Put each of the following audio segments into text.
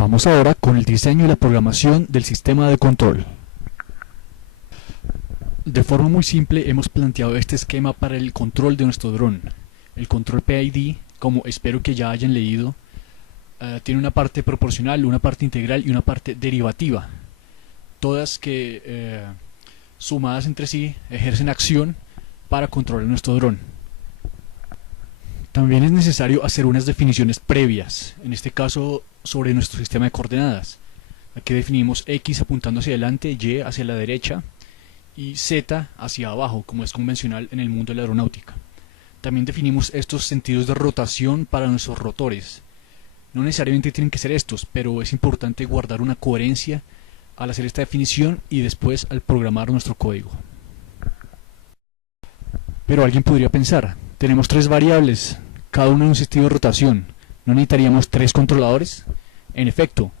Vamos ahora con el diseño y la programación del sistema de control. De forma muy simple hemos planteado este esquema para el control de nuestro dron. El control PID, como espero que ya hayan leído, tiene una parte proporcional, una parte integral y una parte derivativa. Todas que sumadas entre sí ejercen acción para controlar nuestro dron. También es necesario hacer unas definiciones previas, en este caso sobre nuestro sistema de coordenadas. Aquí definimos X apuntando hacia adelante, Y hacia la derecha y Z hacia abajo, como es convencional en el mundo de la aeronáutica. También definimos estos sentidos de rotación para nuestros rotores. No necesariamente tienen que ser estos, pero es importante guardar una coherencia al hacer esta definición y después al programar nuestro código. Pero alguien podría pensar, tenemos tres variables, cada una en un sentido de rotación, ¿no necesitaríamos tres controladores? En efecto,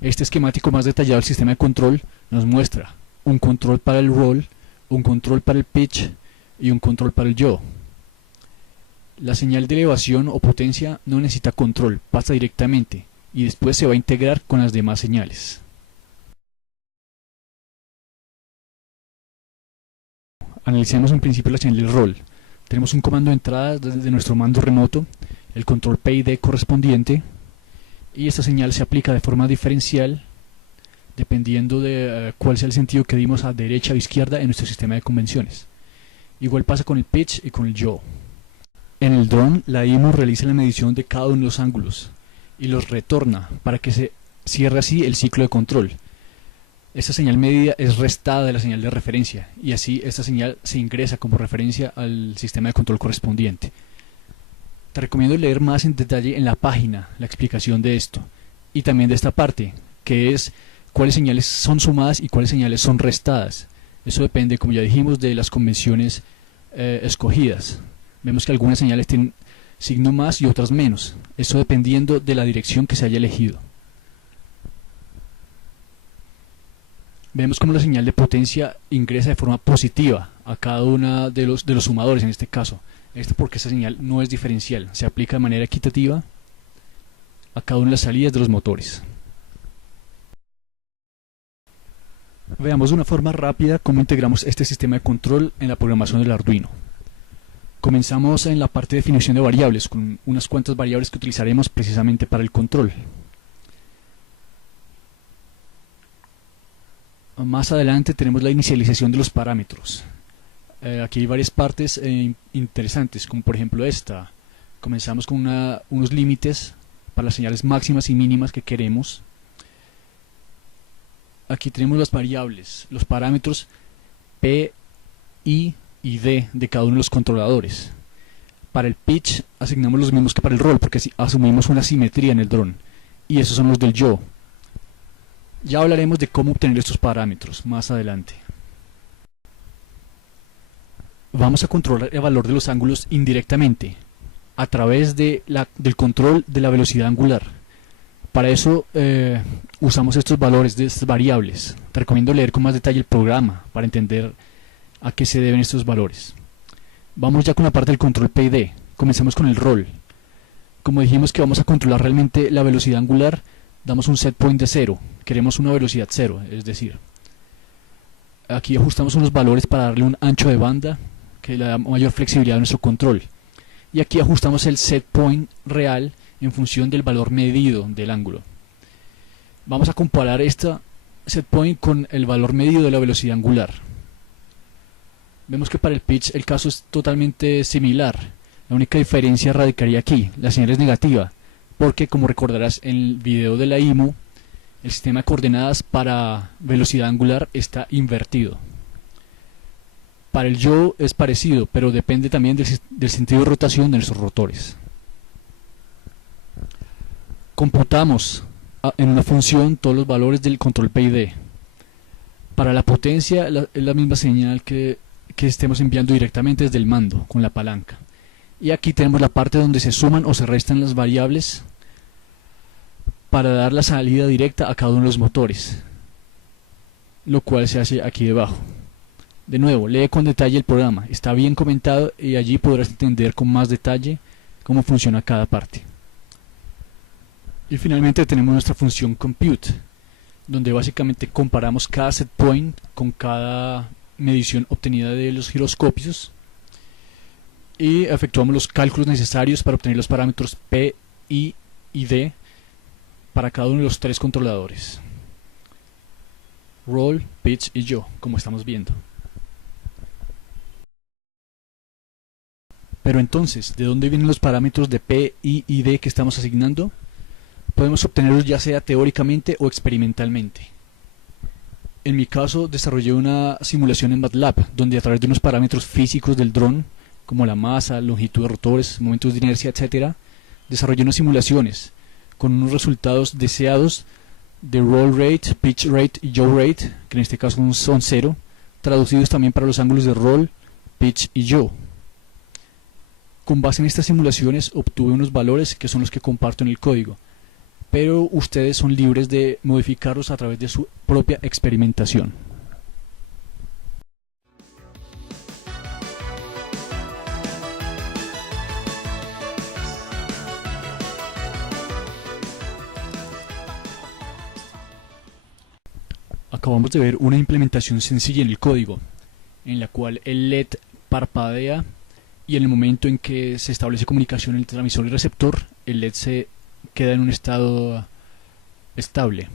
este esquemático más detallado del sistema de control nos muestra un control para el roll, un control para el pitch y un control para el yaw. La señal de elevación o potencia no necesita control, pasa directamente y después se va a integrar con las demás señales. Analicemos en principio la señal del roll. Tenemos un comando de entrada desde nuestro mando remoto, el control PID correspondiente, y esta señal se aplica de forma diferencial dependiendo de cuál sea el sentido que dimos a derecha o izquierda en nuestro sistema de convenciones. Igual pasa con el pitch y con el yaw. En el dron, la IMU realiza la medición de cada uno de los ángulos y los retorna para que se cierre así el ciclo de control. Esta señal medida es restada de la señal de referencia y así esta señal se ingresa como referencia al sistema de control correspondiente. Te recomiendo leer más en detalle en la página la explicación de esto y también de esta parte, que es cuáles señales son sumadas y cuáles señales son restadas. Eso depende, como ya dijimos, de las convenciones escogidas. Vemos que algunas señales tienen signo más y otras menos, eso dependiendo de la dirección que se haya elegido. Vemos como la señal de potencia ingresa de forma positiva a cada uno de los sumadores en este caso. Esto porque esta señal no es diferencial, se aplica de manera equitativa a cada una de las salidas de los motores. Veamos de una forma rápida cómo integramos este sistema de control en la programación del Arduino. Comenzamos en la parte de definición de variables, con unas cuantas variables que utilizaremos precisamente para el control. Más adelante tenemos la inicialización de los parámetros. Aquí hay varias partes interesantes, como por ejemplo esta. Comenzamos con unos límites para las señales máximas y mínimas que queremos. Aquí tenemos las variables, los parámetros P, I y D de cada uno de los controladores. Para el pitch asignamos los mismos que para el roll, porque asumimos una simetría en el dron, y esos son los del yaw. Ya hablaremos de cómo obtener estos parámetros más adelante. Vamos a controlar el valor de los ángulos indirectamente, a través del control de la velocidad angular. Para eso usamos estos valores de estas variables. Te recomiendo leer con más detalle el programa para entender a qué se deben estos valores. Vamos ya con la parte del control PID. Comenzamos con el roll. Como dijimos que vamos a controlar realmente la velocidad angular, damos un set point de 0. Queremos una velocidad 0, es decir, aquí ajustamos unos valores para darle un ancho de banda que le da mayor flexibilidad a nuestro control. Y aquí ajustamos el set point real en función del valor medido del ángulo. Vamos a comparar esta set point con el valor medido de la velocidad angular. Vemos que para el pitch el caso es totalmente similar. La única diferencia radicaría aquí, la señal es negativa, porque como recordarás en el video de la IMU, el sistema de coordenadas para velocidad angular está invertido. Para el yaw es parecido, pero depende también del sentido de rotación de nuestros rotores. Computamos en una función todos los valores del control PID. Para la potencia es la misma señal que estemos enviando directamente desde el mando con la palanca. Y aquí tenemos la parte donde se suman o se restan las variables para dar la salida directa a cada uno de los motores, lo cual se hace aquí debajo. De nuevo, lee con detalle el programa, está bien comentado y allí podrás entender con más detalle cómo funciona cada parte. Y finalmente tenemos nuestra función compute, donde básicamente comparamos cada set point con cada medición obtenida de los giroscopios y efectuamos los cálculos necesarios para obtener los parámetros P, I y D para cada uno de los tres controladores: roll, pitch y yaw, como estamos viendo. Pero entonces, ¿de dónde vienen los parámetros de P, I y D que estamos asignando? Podemos obtenerlos ya sea teóricamente o experimentalmente. En mi caso desarrollé una simulación en MATLAB, donde a través de unos parámetros físicos del dron, como la masa, longitud de rotores, momentos de inercia, etc., desarrollé unas simulaciones con unos resultados deseados de roll rate, pitch rate y yaw rate, que en este caso son 0, traducidos también para los ángulos de roll, pitch y yaw. Con base en estas simulaciones obtuve unos valores que son los que comparto en el código, pero ustedes son libres de modificarlos a través de su propia experimentación. Acabamos de ver una implementación sencilla en el código, en la cual el LED parpadea y en el momento en que se establece comunicación entre transmisor y receptor, el LED se queda en un estado estable.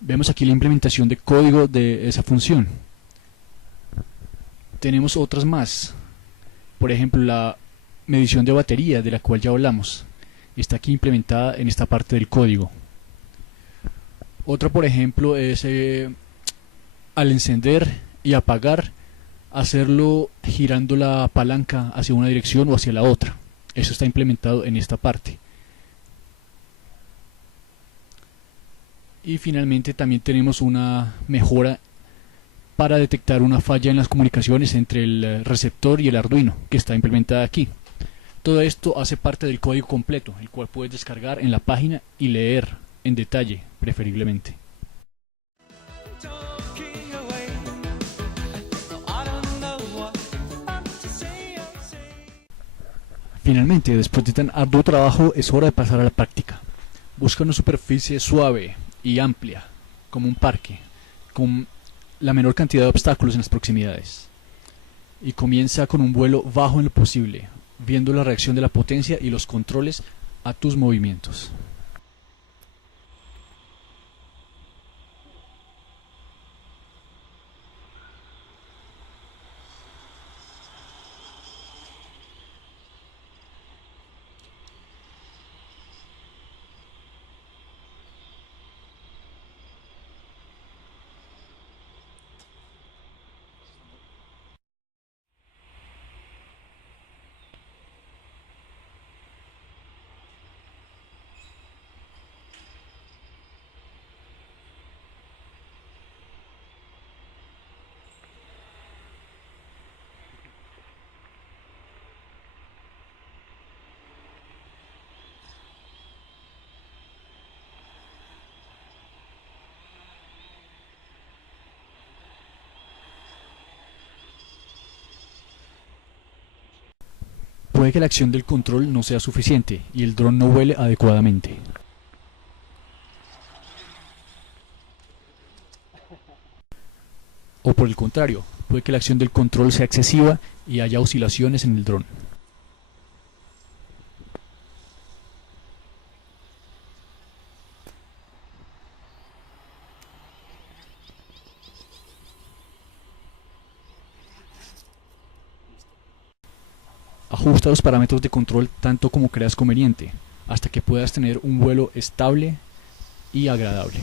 Vemos aquí la implementación de código de esa función. Tenemos otras más. Por ejemplo, la medición de batería, de la cual ya hablamos, está aquí implementada en esta parte del código. Otra, por ejemplo, es al encender y apagar, hacerlo girando la palanca hacia una dirección o hacia la otra. Eso está implementado en esta parte. Y finalmente también tenemos una mejora para detectar una falla en las comunicaciones entre el receptor y el Arduino, que está implementada aquí. Todo esto hace parte del código completo, el cual puedes descargar en la página y leer en detalle, preferiblemente. Finalmente, después de tan arduo trabajo, es hora de pasar a la práctica. Busca una superficie suave y amplia, como un parque, con la menor cantidad de obstáculos en las proximidades. Y comienza con un vuelo bajo en lo posible, viendo la reacción de la potencia y los controles a tus movimientos. Puede que la acción del control no sea suficiente y el dron no vuele adecuadamente. O por el contrario, puede que la acción del control sea excesiva y haya oscilaciones en el dron. Ajusta los parámetros de control tanto como creas conveniente, hasta que puedas tener un vuelo estable y agradable.